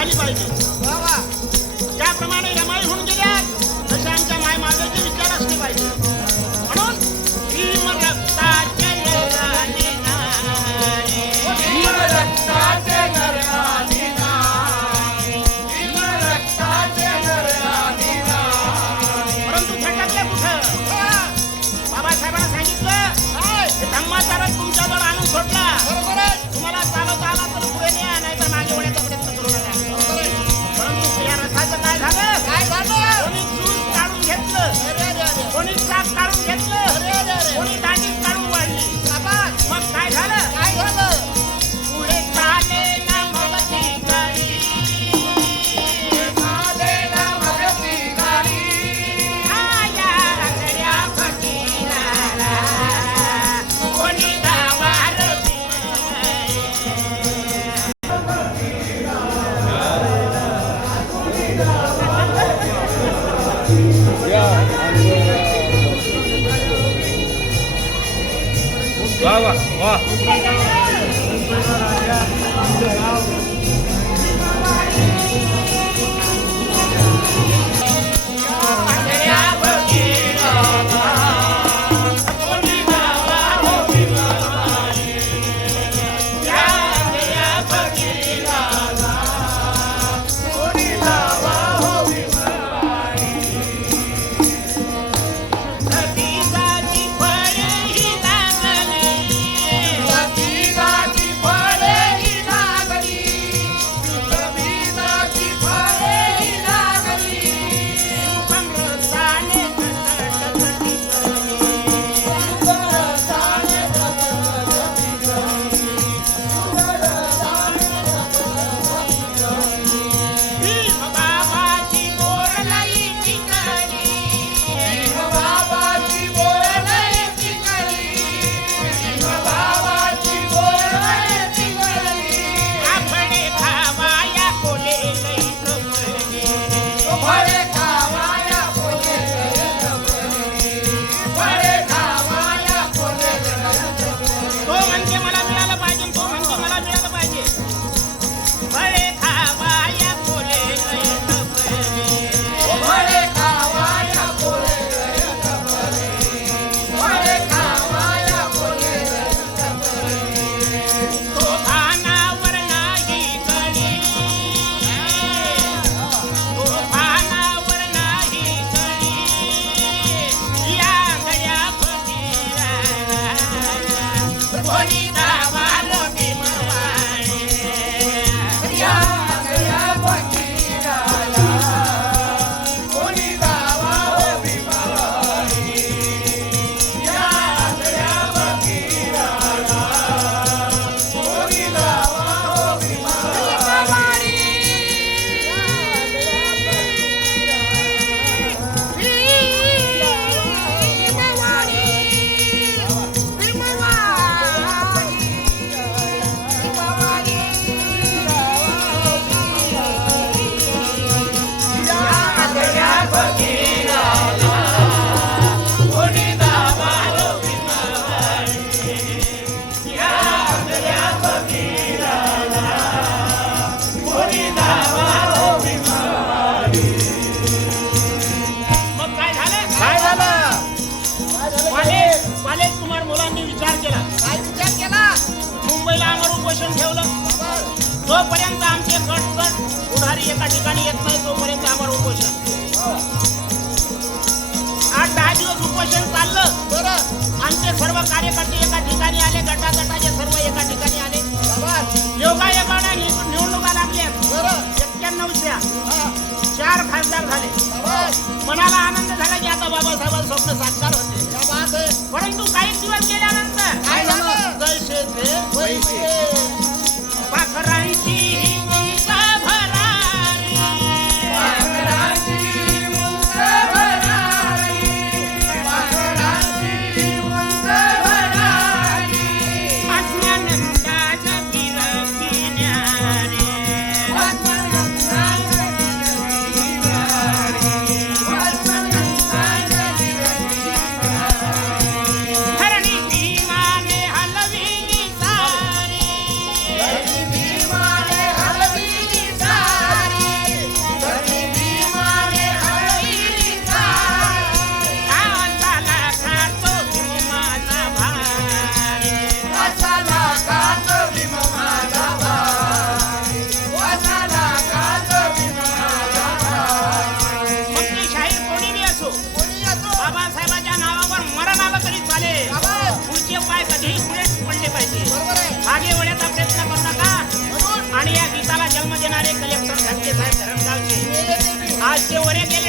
ताली पाहिजे વાહ વાહ વાહ bonita. उपोषण ठेवलं. जोपर्यंत आमचे गट गट उधारी एका ठिकाणी येत नाही तोपर्यंत आम्हाला उपोषण. आठ दहा दिवस उपोषण चाललं. आमचे सर्व कार्यकर्ते एका ठिकाणी आले गटा गटाचे सर्व एका ठिकाणी आले. योगा योगाने निवडणुका लागल्या. एक्क्याण्णवच्या चार खासदार झाले. मनाला आनंद झाला की आता बाबासाहेबांचं स्वप्न साकार Yo, what I